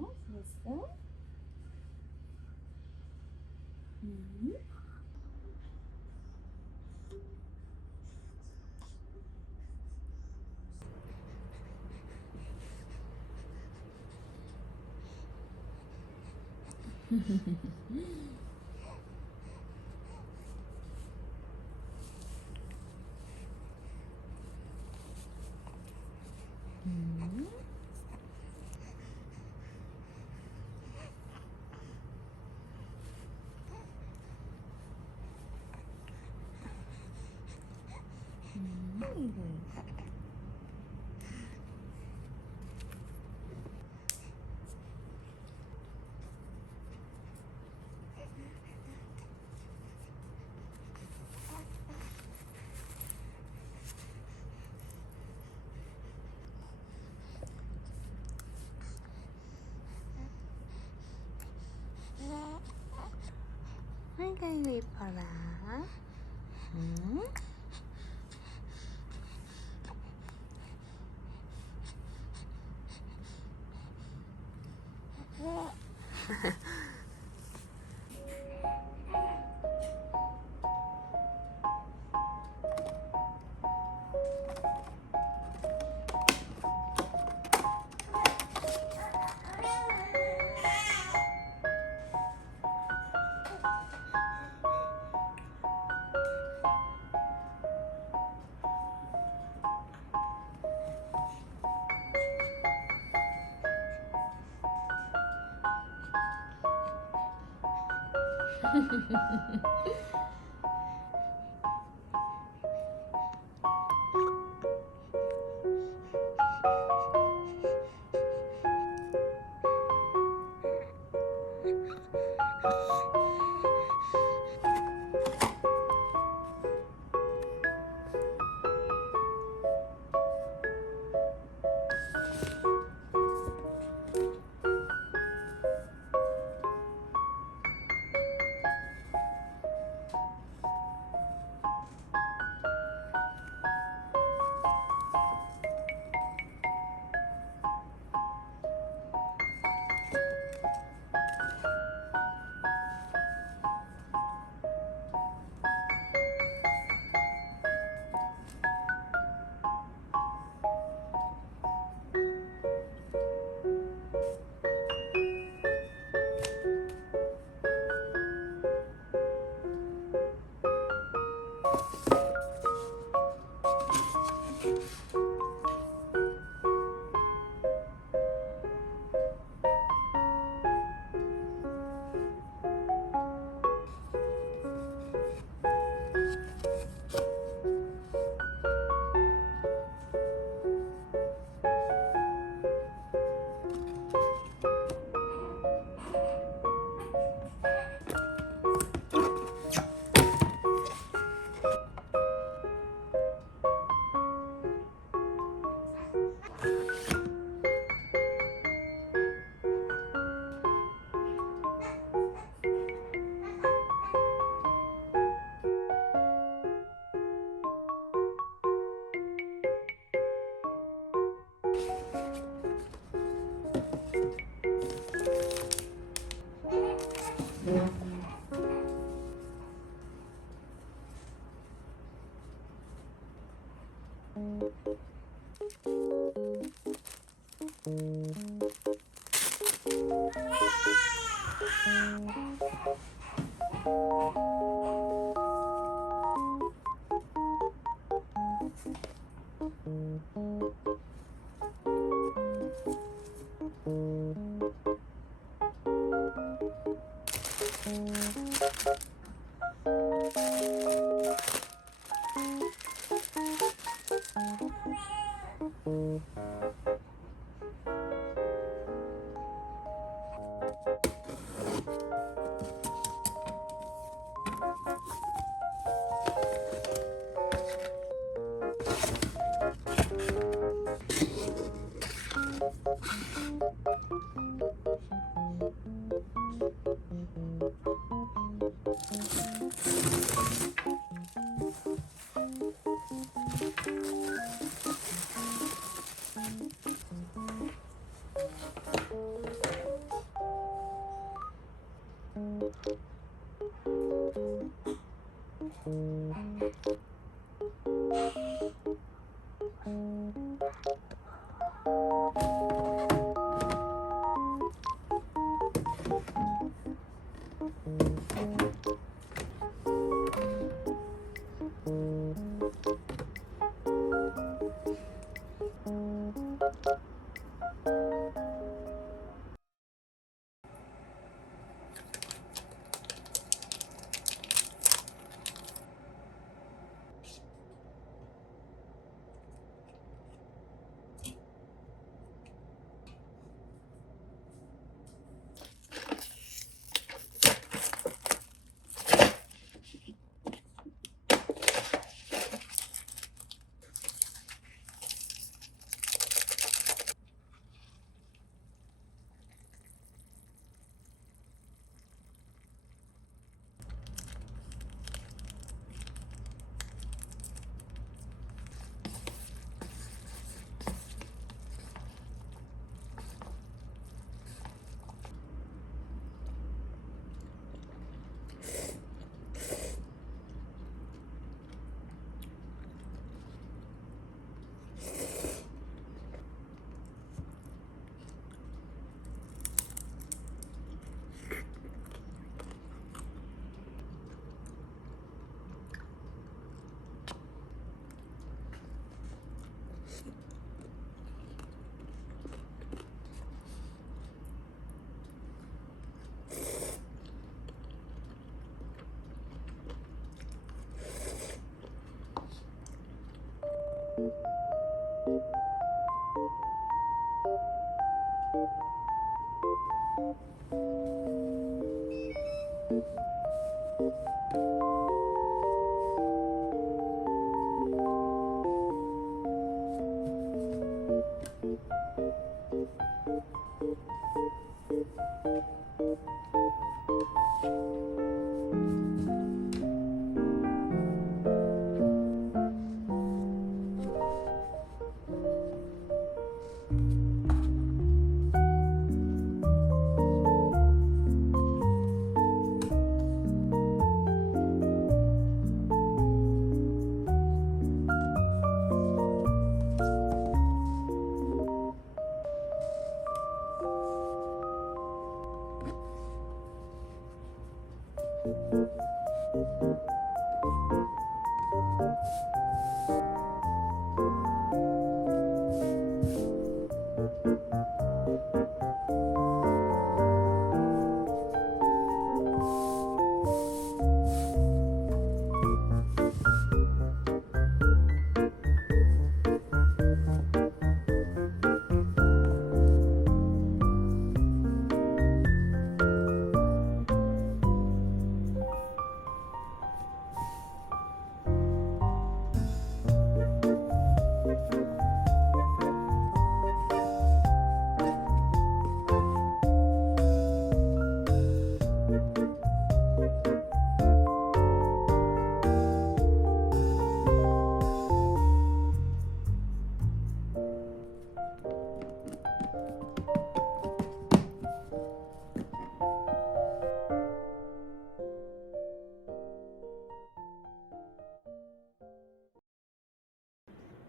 됐어? 음. 음. 이거. 아이고 이뻐라. 응?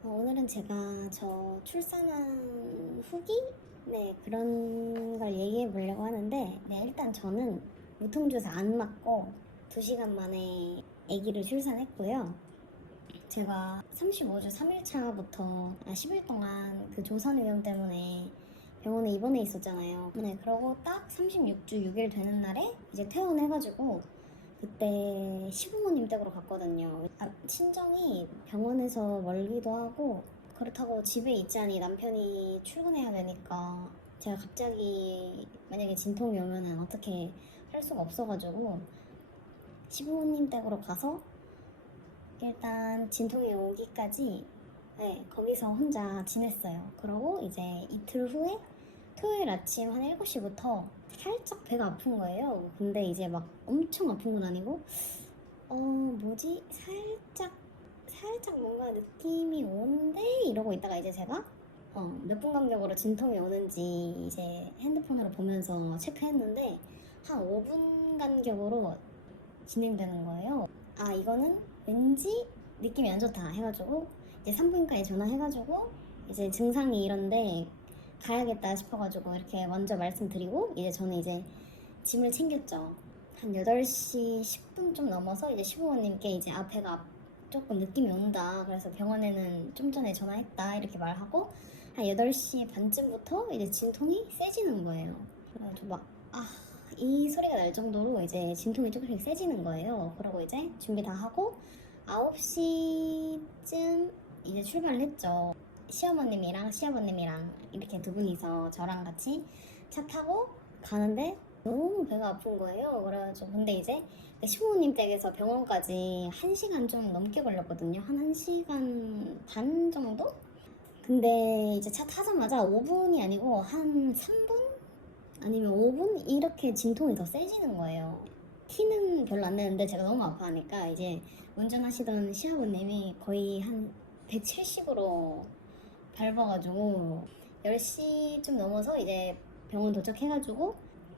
오늘은 제가 저 출산한 후기? 네, 그런 걸 얘기해 보려고 하는데, 네, 일단 저는 무통주사 안 맞고 2시간 만에 아기를 출산했고요. 제가 35주 3일차부터 10일 동안 그 조산 위험 때문에 병원에 입원해 있었잖아요. 네, 그러고 딱 36주 6일 되는 날에 이제 퇴원해가지고 그때 시부모님 댁으로 갔거든요. 친정이 병원에서 멀기도 하고 그렇다고 집에 있자니 남편이 출근해야 되니까 제가 갑자기 만약에 진통이 오면은 어떻게 할 수가 없어가지고 시부모님 댁으로 가서 일단 진통이 오기까지 네, 거기서 혼자 지냈어요. 그러고 이제 이틀 후에 토요일 아침 한 7시부터 살짝 배가 아픈 거예요. 근데 이제 막 엄청 아픈 건 아니고 뭐지? 살짝 뭔가 느낌이 오는데 이러고 있다가 이제 제가 몇 분 간격으로 진통이 오는지 이제 핸드폰으로 보면서 체크했는데 한 5분 간격으로 진행되는 거예요. 아, 이거는 왠지 느낌이 안 좋다 해가지고 이제 산부인과에 전화해가지고 이제 증상이 이런데 가야겠다 싶어가지고 이렇게 먼저 말씀드리고 이제 저는 이제 짐을 챙겼죠. 한 8시 10분 좀 넘어서 이제 시부모님께 이제 배가 조금 느낌이 온다. 그래서 병원에는 좀 전에 전화했다. 이렇게 말하고 한 8시 반쯤부터 이제 진통이 세지는 거예요. 그래가지고 이 소리가 날 정도로 이제 진통이 조금씩 세지는 거예요. 그러고 이제 준비 다 하고 9시쯤 이제 출발을 했죠. 시어머님이랑 시아버님이랑 이렇게 두 분이서 저랑 같이 차 타고 가는데 너무 배가 아픈 거예요. 그래가지고 근데 이제 시부모님 댁에서 병원까지 1시간 좀 넘게 걸렸거든요. 한 1시간 반 정도? 근데 이제 차 타자마자 5분이 아니고 한 3분? 아니면 5분? 이렇게 진통이 더 세지는 거예요. 티는 별로 안 내는데 제가 너무 아파하니까 이제 운전하시던 시아버님이 거의 한 170으로 밟아가지고 10시쯤 넘어서 이제 병원 도착해가지고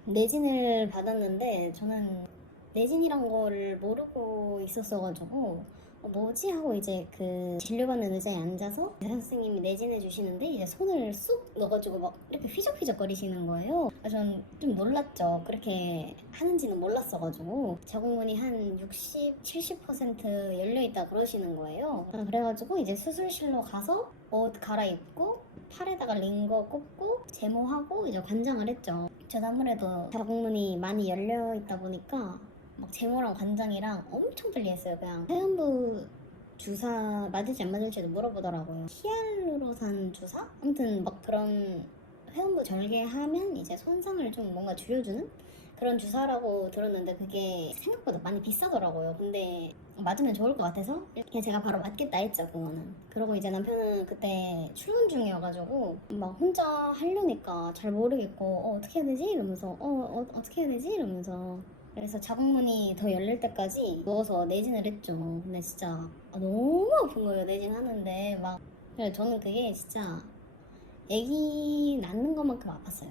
내진을 받았는데 저는 내진이란 거를 모르고 있었어가지고 뭐지 하고 이제 그 진료받는 의자에 앉아서 의사 선생님이 내진해 주시는데 이제 손을 쑥 넣어가지고 막 이렇게 휘적휘적 거리시는 거예요. 그래서 저는 좀 놀랐죠. 그렇게 하는지는 몰랐어가지고 적응문이 한 60, 70% 열려있다 그러시는 거예요. 그래가지고 이제 수술실로 가서 옷 갈아입고 팔에다가 링거 꽂고 제모하고 이제 관장을 했죠. 저도 아무래도 적응문이 많이 열려있다 보니까 막 제모랑 관장이랑 엄청 떨리했어요. 그냥 회원부 주사 맞을지 안 맞을지도 물어보더라고요. 히알루로산 주사? 아무튼 막 그런 회음부 절개하면 이제 손상을 좀 뭔가 줄여주는 그런 주사라고 들었는데 그게 생각보다 많이 비싸더라고요. 근데 맞으면 좋을 것 같아서 그냥 제가 바로 맞겠다 했죠, 그거는. 그러고 이제 남편은 그때 출근 중이어가지고 막 혼자 하려니까 잘 모르겠고 어떻게 해야 되지? 이러면서 어떻게 해야 되지? 이러면서 그래서 자궁문이 더 열릴 때까지 누워서 내진을 했죠. 근데 진짜 너무 아픈 거예요, 내진하는데 막. 그래서 저는 그게 진짜 아기 낳는 것만큼 아팠어요.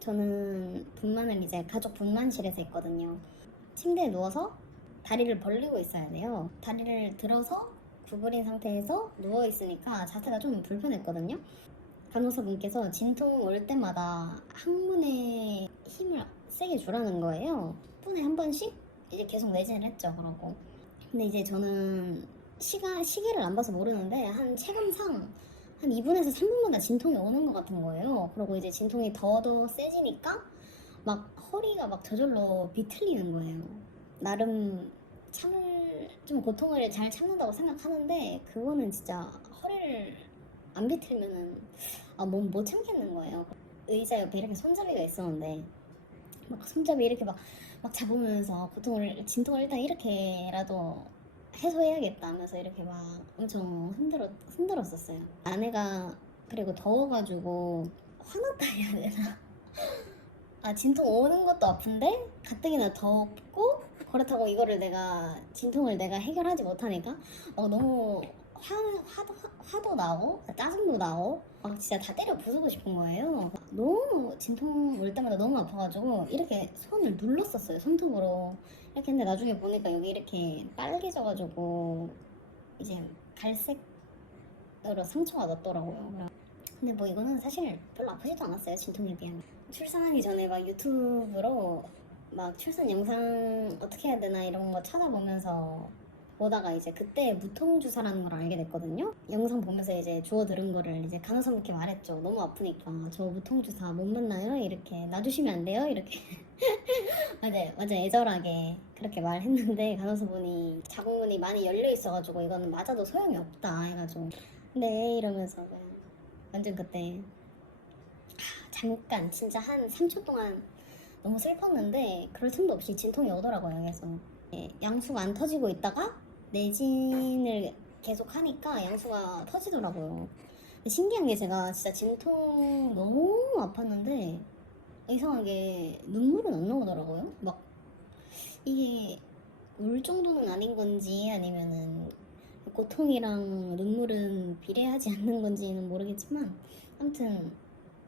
저는 분만을 이제 가족 분만실에서 했거든요. 침대에 누워서 다리를 벌리고 있어야 돼요. 다리를 들어서 구부린 상태에서 누워 있으니까 자세가 좀 불편했거든요. 간호사분께서 진통 올 때마다 항문에 힘을 세게 주라는 거예요. 10분에 한 번씩 이제 계속 내진을 했죠. 그러고 근데 이제 저는 시계를 안 봐서 모르는데 한 체감상 한 2분에서 3분마다 진통이 오는 것 같은 거예요. 그리고 이제 진통이 더 세지니까 막 허리가 막 저절로 비틀리는 거예요. 나름 좀 고통을 잘 참는다고 생각하는데 그거는 진짜 허리를 안 비틀면은 못 참겠는 거예요. 의자 옆에 이렇게 손잡이가 있었는데 막 손잡이 이렇게 막 잡으면서 진통을 일단 이렇게라도 해소해야겠다 하면서 이렇게 막 엄청 흔들었었어요. 아내가 그리고 더워가지고 화났다 해야 되나? 진통 오는 것도 아픈데 가뜩이나 덥고 그렇다고 이거를 진통을 내가 해결하지 못하니까 너무 화도 나고 짜증도 나고 진짜 다 때려 부수고 싶은 거예요. 너무 진통 올 때마다 너무 아파가지고 이렇게 손을 눌렀었어요, 손톱으로. 이렇게 했는데 나중에 보니까 여기 이렇게 빨개져가지고 이제 갈색으로 상처가 났더라고요. 근데 뭐 이거는 사실 별로 아프지도 않았어요, 진통에 비하면. 출산하기 전에 막 유튜브로 막 출산 영상 어떻게 해야 되나 이런 거 찾아보면서 보다가 이제 그때 무통주사라는 걸 알게 됐거든요. 영상 보면서 이제 주워 들은 거를 이제 간호사분께 말했죠. 너무 아프니까 저 무통주사 못 맞나요? 이렇게 놔주시면 안 돼요? 이렇게 맞아요 애절하게 그렇게 말했는데 간호사분이 자궁문이 많이 열려 있어가지고 이거는 맞아도 소용이 없다 해가지고 네 이러면서 그냥 완전 그때 잠깐 진짜 한 3초 동안 너무 슬펐는데 그럴 틈도 없이 진통이 오더라고요. 그래서 양수가 안 터지고 있다가 내진을 계속 하니까 양수가 터지더라고요. 근데 신기한 게 제가 진짜 진통 너무 아팠는데 이상하게 눈물은 안 나오더라고요. 막 이게 울 정도는 아닌 건지 아니면은 고통이랑 눈물은 비례하지 않는 건지는 모르겠지만 아무튼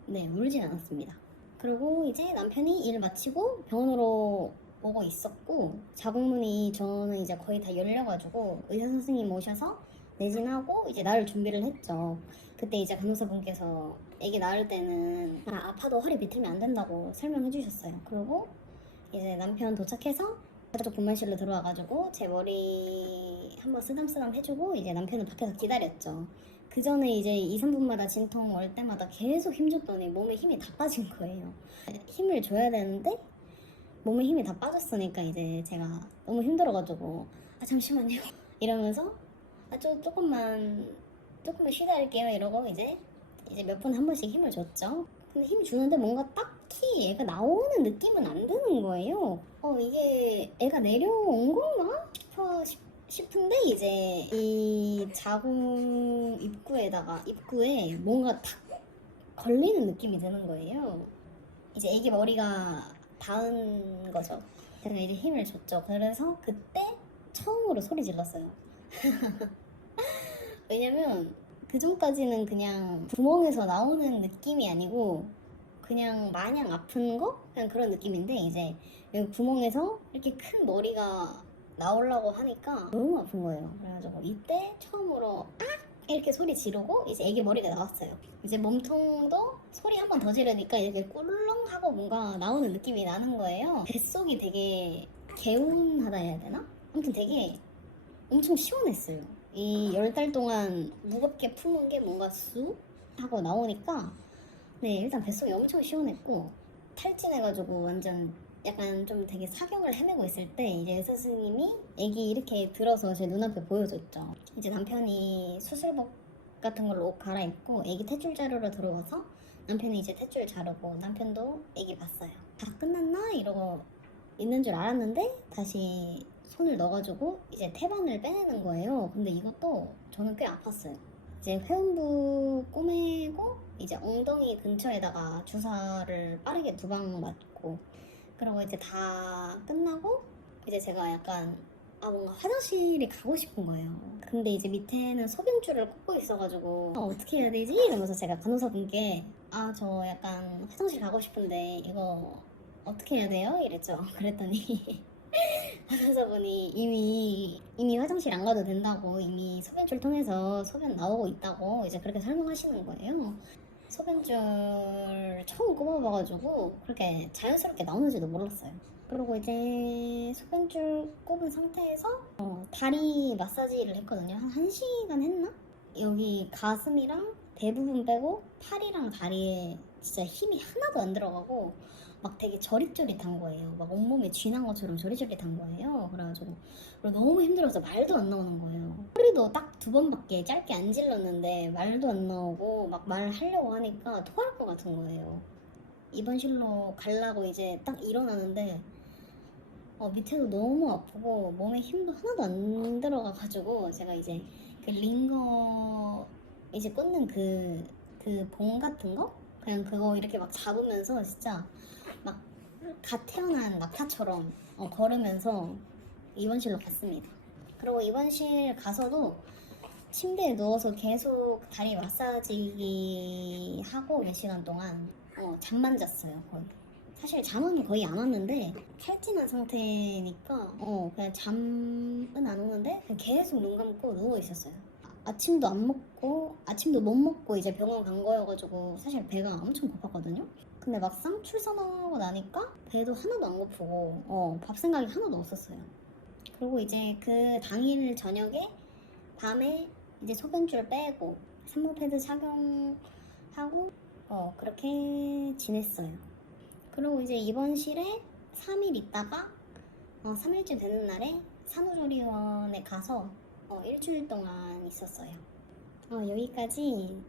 네 울진 않았습니다. 그리고 이제 남편이 일 마치고 병원으로 오고 있었고 자궁문이 저는 이제 거의 다 열려가지고 의사 선생님 오셔서 내진하고 이제 낳을 준비를 했죠. 그때 이제 간호사분께서 아기 낳을 때는 아파도 허리 비틀면 안 된다고 설명해 주셨어요. 그리고 이제 남편 도착해서 가족 분만실로 들어와가지고 제 머리 한번 쓰담쓰담 해주고 이제 남편은 밖에서 기다렸죠. 그 전에 이제 2, 3분마다 진통 올 때마다 계속 힘줬더니 몸에 힘이 다 빠진 거예요. 힘을 줘야 되는데 몸에 힘이 다 빠졌으니까 이제 제가 너무 힘들어가지고 잠시만요 이러면서 조금만 쉬다할게요 이러고 이제 몇 분에 한 번씩 힘을 줬죠. 근데 힘 주는데 뭔가 딱히 애가 나오는 느낌은 안 드는 거예요. 이게 애가 내려온 건가 싶은데 이제 이 자궁 입구에 뭔가 탁 걸리는 느낌이 드는 거예요. 이제 애기 머리가 닿은 거죠. 제가 이제 힘을 줬죠. 그래서 그때 처음으로 소리 질렀어요. 왜냐면 그 전까지는 그냥 구멍에서 나오는 느낌이 아니고 그냥 마냥 아픈 거? 그냥 그런 느낌인데 이제 여기 구멍에서 이렇게 큰 머리가 나오려고 하니까 너무 아픈 거예요. 그래가지고 이때 처음으로 이렇게 소리 지르고 이제 애기 머리가 나왔어요. 이제 몸통도 소리 한 번 더 지르니까 이렇게 꿀렁하고 뭔가 나오는 느낌이 나는 거예요. 뱃속이 되게 개운하다 해야 되나? 아무튼 되게 엄청 시원했어요. 이 10달 동안 무겁게 품은 게 뭔가 쑥 하고 나오니까 네 일단 뱃속이 엄청 시원했고 탈진해가지고 완전 약간 좀 되게 사경을 헤매고 있을 때 이제 선생님이 애기 이렇게 들어서 제 눈앞에 보여줬죠. 이제 남편이 수술복 같은 걸로 옷 갈아입고 애기 퇴출 자료로 들어와서 남편이 이제 탯줄 자르고 남편도 애기 봤어요. 다 끝났나 이러고 있는 줄 알았는데 다시 손을 넣어가지고 이제 태반을 빼내는 거예요. 근데 이것도 저는 꽤 아팠어요. 이제 회음부 꼬매고 이제 엉덩이 근처에다가 주사를 빠르게 2방 맞고, 그리고 이제 다 끝나고 이제 제가 약간 뭔가 화장실에 가고 싶은 거예요. 근데 이제 밑에는 소변줄을 꽂고 있어가지고 어떻게 해야 되지? 이러면서 제가 간호사분께 저 약간 화장실 가고 싶은데 이거 어떻게 해야 돼요? 이랬죠. 그랬더니 간호사분이 이미 화장실 안 가도 된다고, 이미 소변줄 통해서 소변 나오고 있다고 이제 그렇게 설명하시는 거예요. 소변줄 처음 꼽아봐가지고 그렇게 자연스럽게 나오는지도 몰랐어요. 그리고 이제 소변줄 꼽은 상태에서 다리 마사지를 했거든요. 한 1시간 했나? 여기 가슴이랑 대부분 빼고 팔이랑 다리에 진짜 힘이 하나도 안 들어가고 막 되게 저릿저릿한 거예요. 막 온몸에 쥐난 것처럼 저릿저릿한 거예요. 그래가지고 너무 힘들어서 말도 안 나오는 거예요. 소리도 딱 2번밖에 짧게 안 질렀는데 말도 안 나오고 막 말하려고 하니까 토할 것 같은 거예요. 입원실로 가려고 이제 딱 일어나는데 밑에도 너무 아프고 몸에 힘도 하나도 안 들어가가지고 제가 이제 그 링거 이제 꽂는 그 봉 같은 거? 그냥 그거 이렇게 막 잡으면서 진짜 막 갓 태어난 낙타처럼 걸으면서 입원실로 갔습니다. 그리고 입원실 가서도 침대에 누워서 계속 다리 마사지 하고 몇 시간 동안 잠만 잤어요. 거의. 사실 잠은 거의 안 왔는데 탈진한 상태니까 그냥 잠은 안 오는데 그냥 계속 눈 감고 누워 있었어요. 아침도 안 먹고 아침도 못 먹고 이제 병원 간 거여가지고 사실 배가 엄청 고팠거든요. 근데 막상 출산하고 나니까 배도 하나도 안 고프고 밥 생각이 하나도 없었어요. 그리고 이제 그 당일 저녁에 밤에 이제 소변줄 빼고 산모 패드 착용하고 그렇게 지냈어요. 그리고 이제 입원실에 3일 있다가 3일째 되는 날에 산후조리원에 가서 일주일 동안 있었어요. 여기까지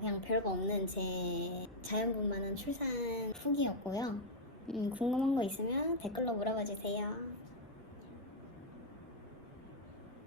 그냥 별거 없는 제 자연분만한 출산 후기였고요. 궁금한 거 있으면 댓글로 물어봐 주세요.